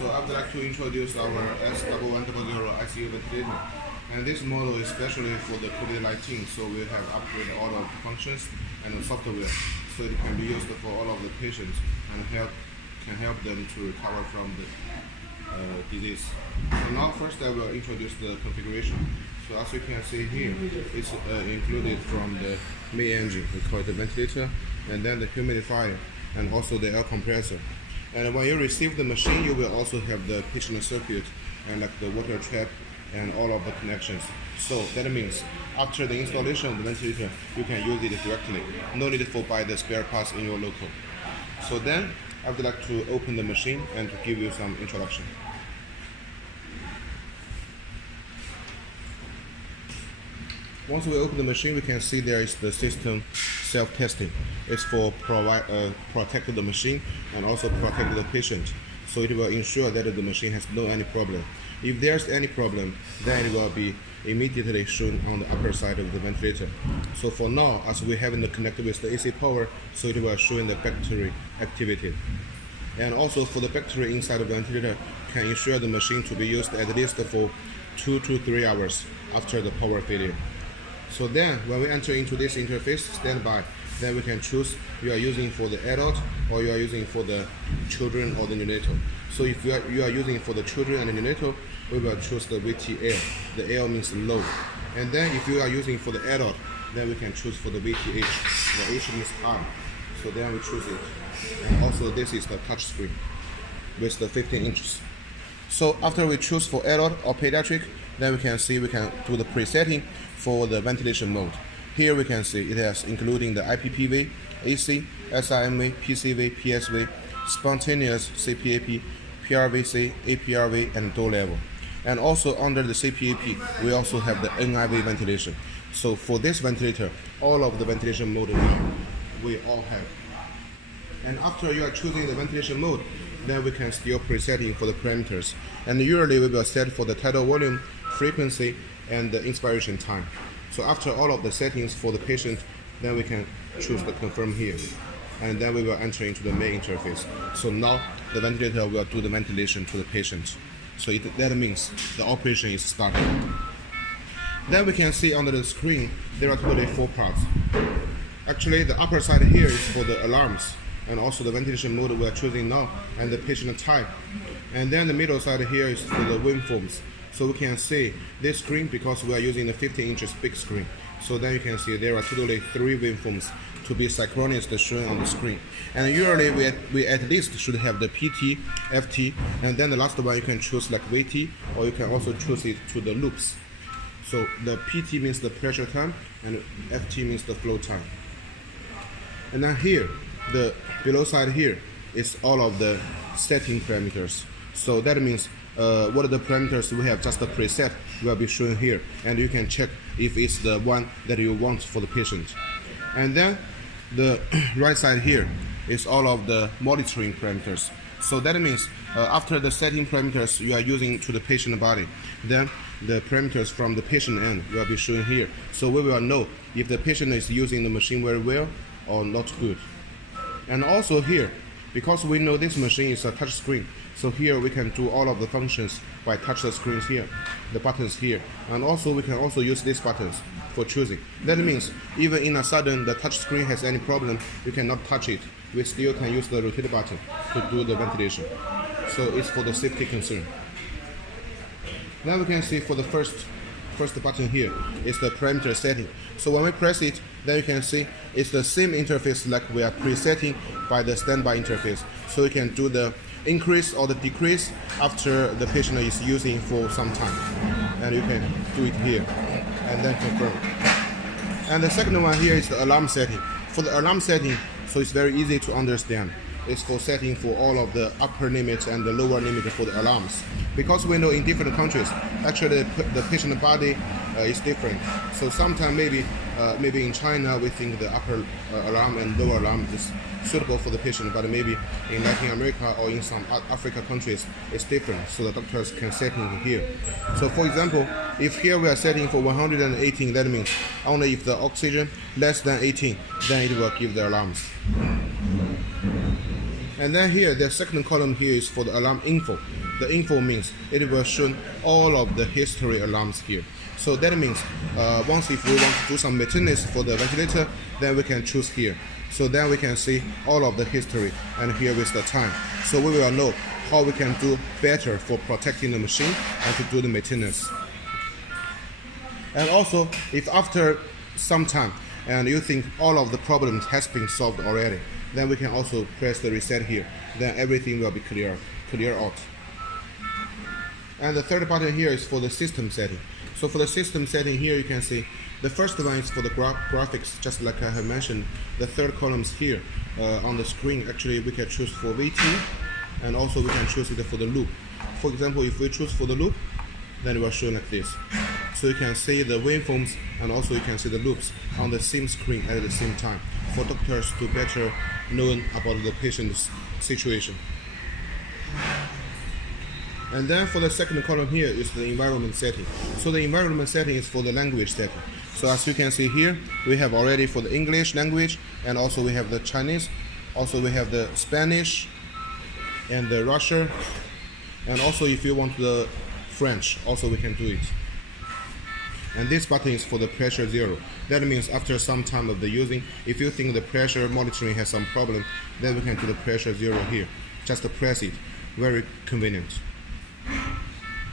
So I would like to introduce our S1100 ICU ventilator. And this model is especially for the COVID-19, so we have upgraded all of the functions and the software, so it can be used for all of the patients and can help them to recover from the disease. So now first I will introduce the configuration. So as you can see here, it's included from the main engine, we call it the ventilator, and then the humidifier, and also the air compressor. And when you receive the machine, you will also have the patient circuit and like the water trap and all of the connections. So that means after the installation of the ventilator, you can use it directly. No need for buy the spare parts in your local. So then I would like to open the machine and to give you some introduction. Once we open the machine, we can see there is the system self-testing. It's for protect the machine and also protect the patient. So it will ensure that the machine has no any problem. If there's any problem, then it will be immediately shown on the upper side of the ventilator. So for now, as we haven't connected with the AC power, so it will show in the battery activity. And also for the battery inside of the ventilator can ensure the machine to be used at least for 2 to 3 hours after the power failure. So then, when we enter into this interface, standby, then we can choose you are using for the adult or you are using for the children or the neonatal. So if you are using for the children and the neonatal, we will choose the VTL. The L means low. And then if you are using for the adult, then we can choose for the VTH. The H means high. So then we choose it. And also this is the touch screen with the 15 inches. So after we choose for adult or pediatric, then we can see we can do the presetting for the ventilation mode. Here we can see it has including the IPPV, AC, SIMV, PCV, PSV, spontaneous CPAP, PRVC, APRV, and door level. And also under the CPAP, we also have the NIV ventilation. So for this ventilator, all of the ventilation mode we all have. And after you are choosing the ventilation mode, then we can still presetting for the parameters. And usually we will set for the tidal volume, frequency, and the inspiration time. So after all of the settings for the patient, then we can choose the confirm here. And then we will enter into the main interface. So now the ventilator will do the ventilation to the patient. So that means the operation is starting. Then we can see under the screen, there are totally 4 parts. Actually, the upper side here is for the alarms, and also the ventilation mode we are choosing now, and the patient type. And then the middle side here is for the waveforms. So we can see this screen, because we are using the 15 inches big screen. So then you can see there are totally 3 waveforms to be synchronously shown on the screen. And usually we at least should have the PT, FT, and then the last one you can choose like VT, or you can also choose it to the loops. So the PT means the pressure time, and FT means the flow time. And then here, the below side here is all of the setting parameters. So that means what are the parameters we have just a preset will be shown here, and you can check if it's the one that you want for the patient. And then the right side here is all of the monitoring parameters. So that means after the setting parameters you are using to the patient body, then the parameters from the patient end will be shown here. So we will know if the patient is using the machine very well or not good. And also here, because we know this machine is a touch screen, so here we can do all of the functions by touch the screens here, the buttons here, and also we can also use these buttons for choosing. That means even in a sudden the touch screen has any problem, you cannot touch it. We still can use the rotate button to do the ventilation. So it's for the safety concern. Then we can see for the first button here is the parameter setting. So when we press it, then you can see it's the same interface like we are presetting by the standby interface. So you can do the increase or the decrease after the patient is using for some time. And you can do it here and then confirm. And the second one here is the alarm setting. For the alarm setting, so it's very easy to understand. It's for setting for all of the upper limits and the lower limit for the alarms. Because we know in different countries, actually the patient body is different. So sometimes maybe in China we think the upper alarm and lower alarm is suitable for the patient, but maybe in Latin America or in some Africa countries it's different. So the doctors can set it here. So for example, if here we are setting for 118, that means only if the oxygen less than 18, then it will give the alarms. And then here, the second column here is for the alarm info. The info means it will show all of the history alarms here. So that means once if we want to do some maintenance for the ventilator, then we can choose here. So then we can see all of the history, and here is the time. So we will know how we can do better for protecting the machine and to do the maintenance. And also, if after some time and you think all of the problems has been solved already, then we can also press the reset here. Then everything will be clear out. And the third button here is for the system setting. So for the system setting here, you can see the first one is for the graphics, just like I have mentioned. The third column is here on the screen. Actually, we can choose for VT, and also we can choose it for the loop. For example, if we choose for the loop, then it will show like this. So you can see the waveforms, and also you can see the loops on the same screen at the same time for doctors to better know about the patient's situation. And then for the second column here is the environment setting. So the environment setting is for the language setting. So as you can see here, we have already for the English language, and also we have the Chinese, also we have the Spanish and the Russian, and also if you want the French, also we can do it. And this button is for the pressure 0. That means after some time of the using, if you think the pressure monitoring has some problem, then we can do the pressure 0 here. Just press it. Very convenient.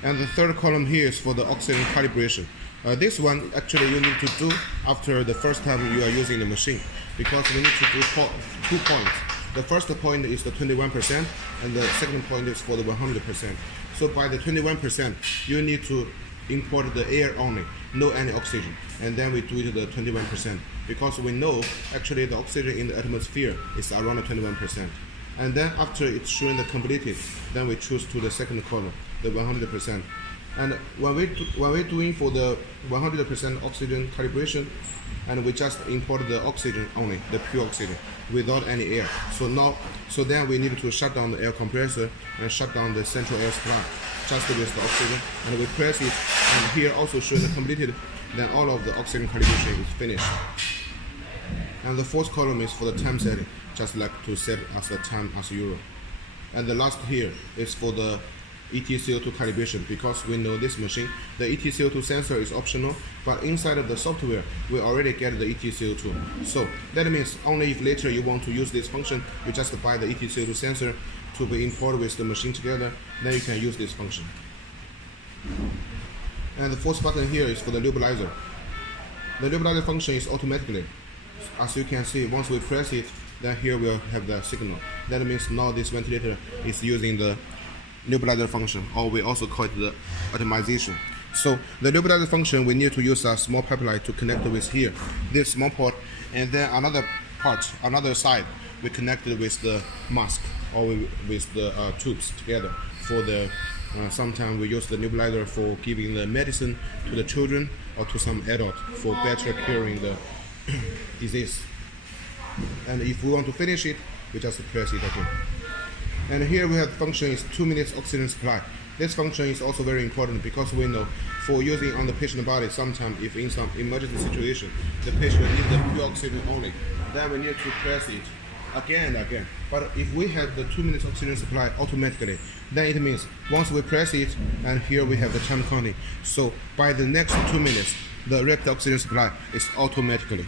And the third column here is for the oxygen calibration. This one actually you need to do after the first time you are using the machine, because we need to do 2 points. The first point is the 21%, and the second point is for the 100%. So by the 21%, you need to import the air only, no any oxygen, and then we do it the 21%, because we know actually the oxygen in the atmosphere is around 21%. And then after it's showing the completed, then we choose to the second column, the 100%. And when we're doing for the 100% oxygen calibration, and we just import the oxygen only, the pure oxygen, without any air. So then we need to shut down the air compressor and shut down the central air supply, just with the oxygen, and we press it, and here also showing the completed, then all of the oxygen calibration is finished. And the fourth column is for the time setting, just like to set as the time as Euro. And the last here is for the ETCO2 calibration, because we know this machine, the ETCO2 sensor is optional, but inside of the software, we already get the ETCO2. So that means only if later you want to use this function, you just buy the ETCO2 sensor to be imported with the machine together, then you can use this function. And the fourth button here is for the nebulizer. The nebulizer function is automatically. As you can see, once we press it, then here we'll have the signal. That means now this ventilator is using the nebulizer function, or we also call it the atomization. So the nebulizer function, we need to use a small pipeline to connect with here, this small port, and then another side, we connected with the mask, or with the tubes together. For the sometimes we use the nebulizer for giving the medicine to the children or to some adult for better curing the disease. And if we want to finish it, we just press it again. And here we have the function is 2 minutes oxygen supply. This function is also very important, because we know for using on the patient body, sometimes if in some emergency situation, the patient needs the pure oxygen only, then we need to press it again and again. But if we have the 2 minutes oxygen supply automatically, then it means once we press it, and here we have the time counting. So by the next 2 minutes, the rapid oxygen supply is automatically.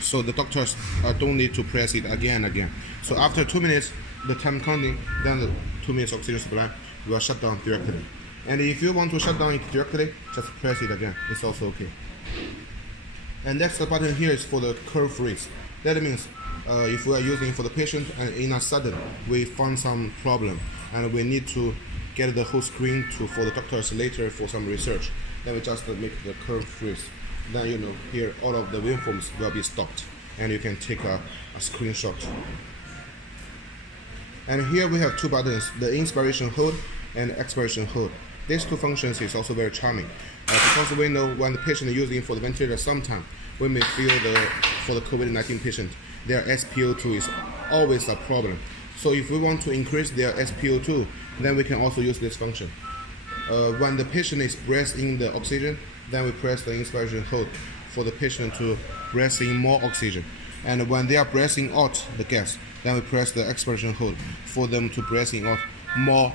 So the doctors don't need to press it again and again. So after 2 minutes, the time counting, then the 2 minutes oxygen supply will shut down directly. And if you want to shut down it directly, just press it again. It's also okay. And next button here is for the curve freeze. That means if we are using for the patient and in a sudden we found some problem and we need to get the whole screen for the doctors later for some research, then we just make the curve freeze. Then you know here all of the waveforms will be stopped, and you can take a screenshot. And here we have 2 buttons, the inspiration hold and expiration hold. These 2 functions is also very charming, because we know when the patient is using for the ventilator, sometimes we may feel for the COVID-19 patient, their SpO2 is always a problem. So if we want to increase their SpO2, then we can also use this function. When the patient is breathing in the oxygen, then we press the inspiration hold for the patient to breathe in more oxygen. And when they are breathing out the gas, Then we press the expiration hold for them to breathing out more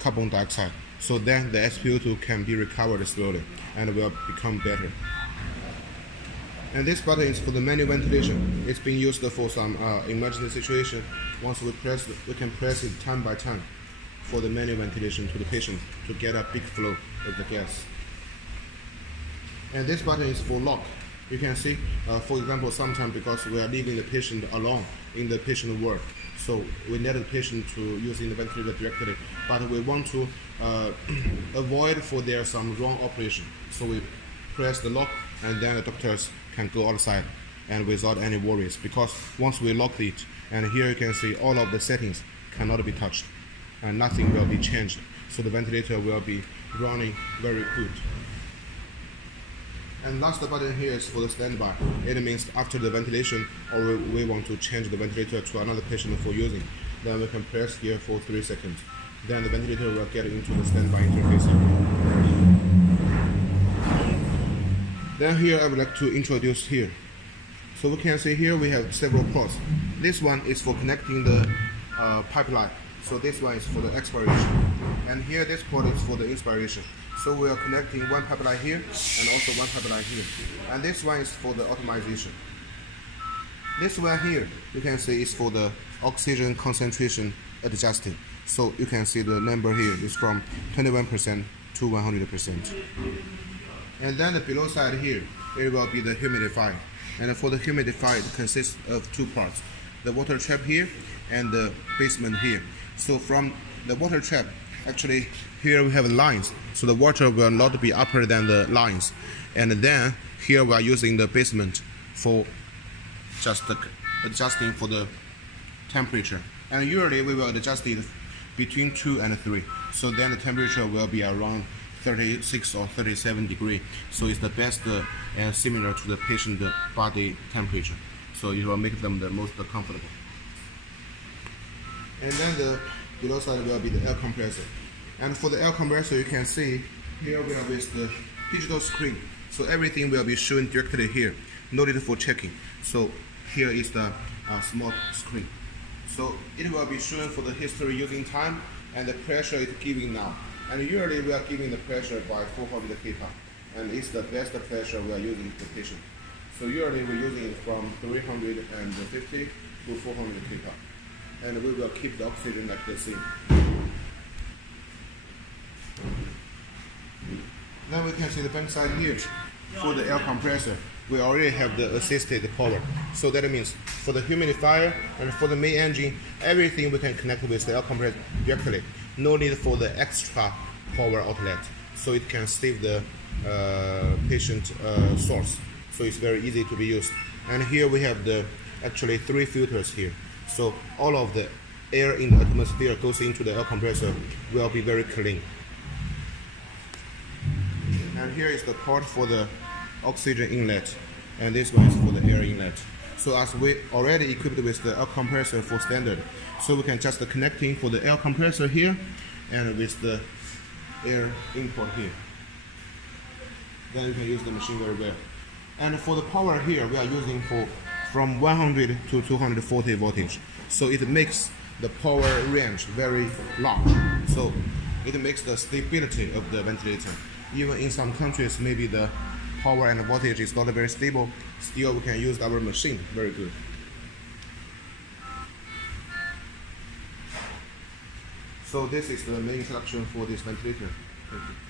carbon dioxide. So then the SpO2 can be recovered slowly and will become better. And this button is for the manual ventilation. It's being used for some emergency situation. Once we press, we can press it time by time for the manual ventilation to the patient to get a big flow of the gas. And this button is for lock. You can see, for example, sometimes because we are leaving the patient alone in the patient ward, so we need the patient to using the ventilator directly, but we want to avoid for there some wrong operation. So we press the lock, and then the doctors can go outside and without any worries, because once we lock it, and here you can see all of the settings cannot be touched and nothing will be changed, so the ventilator will be running very good. And last button here is for the standby. It means after the ventilation, or we want to change the ventilator to another patient for using, then we can press here for 3 seconds. Then the ventilator will get into the standby interface. Then here I would like to introduce here. So we can see here we have several ports. This one is for connecting the pipeline. So this one is for the expiration. And here this port is for the inspiration. So we are connecting one pipeline here and also one pipeline here. And this one is for the optimization. This one here, you can see is for the oxygen concentration adjusting. So you can see the number here is from 21% to 100%. And then the below side here, it will be the humidifier. And for the humidifier, it consists of two parts, the water trap here and the basement here. So from the water trap, actually here we have lines, so the water will not be upper than the lines. And then here we are using the basement for just adjusting for the temperature. And usually we will adjust it between 2 and 3. So then the temperature will be around 36 or 37 degrees. So it's the best and similar to the patient body temperature. So it will make them the most comfortable. And then the below side will be the air compressor. And for the air compressor, you can see here we are with the digital screen. So everything will be shown directly here. No need for checking. So here is the small screen. So it will be shown for the history using time and the pressure it's giving now. And usually we are giving the pressure by 400 kPa. And it's the best pressure we are using for the patient. So usually we're using it from 350 to 400 kPa. And we will keep the oxygen like the same. Then we can see the back side here. For the air compressor, we already have the assisted power. So that means for the humidifier and for the main engine, everything we can connect with the air compressor directly. No need for the extra power outlet. So it can save the patient source. So it's very easy to be used. And here we have the actually 3 filters here. So all of the air in the atmosphere goes into the air compressor will be very clean. And here is the port for the oxygen inlet, and this one is for the air inlet. So as we already equipped with the air compressor for standard, so we can just connecting for the air compressor here and with the air import here. Then you can use the machine very well. And for the power here, we are using from 100 to 240 voltage. So it makes the power range very long. So it makes the stability of the ventilator. Even in some countries, maybe the power and the voltage is not very stable, still we can use our machine very good. So this is the main introduction for this ventilator. Thank you.